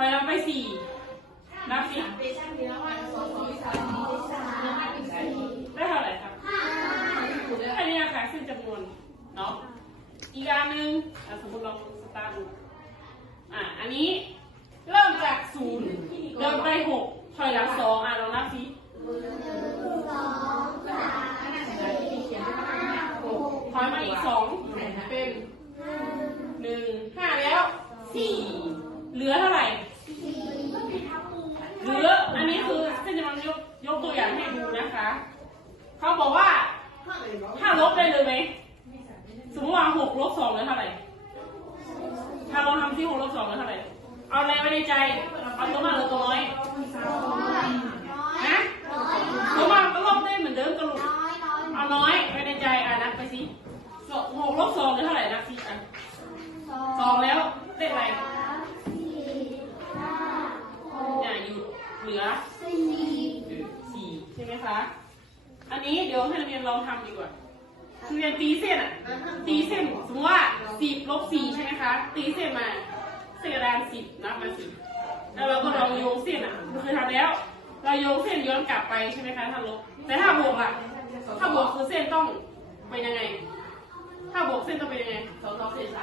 ถอยหลังไปสี่นับสิได้เท่าไหร่ครับแค่นี้ค่ะซึ่งจำนวนเนาะอีกอันหนึ่งสมมติเราสตาร์ทดูอะอันนี้เริ่มจากศูนย์เดินไปหกถอยหลังสองอะเรานับสิถอยมาอีกสองเป็นหนึ่งห้าแล้วสี่เหลือเท่าไหร่ หรืออั นี้คือเส้นจะมันยกยกตัวอย่างให้ดูนะคะ เขาบอกว่าถ้าลบได้เลยไหมสมมติว่าหกลบสองเหลือเท่าไหร่ ถ้าเราทำที่หกลบสองเหลือเท่าไหร่ เอาอะไรไว้ในใจ เอาตัวมากหรือตัวน้อยนะตัวมากก็ลบได้เหมือนเดิมกระลุกเอาน้อยไว้ในใจอะนับไปสิหกลบสองเหลือเท่าไหร่นับสิอ่ เหลือสี่ใช่ไหมคะ อันนี้เดี๋ยวให้นักเรียนลองทำดีกว่านักเรียนตีเส้นอะ ตีเส้นสมมติว่าสิบลบสี่ใช่ไหมคะ ตีเส้นมาเส้นกระดานสิบนับมาสิบแล้วเราก็ลองโยงเส้นอะเราเคยทำแล้ว เราโยงเส้นย้อนกลับไปใช่ไหมคะถ้าลบ แต่ถ้าบวกอะ ถ้าบวกคือเส้นต้องเป็นยังไง ถ้าบวกเส้นต้องเป็นยังไงสองสองเส้นสาม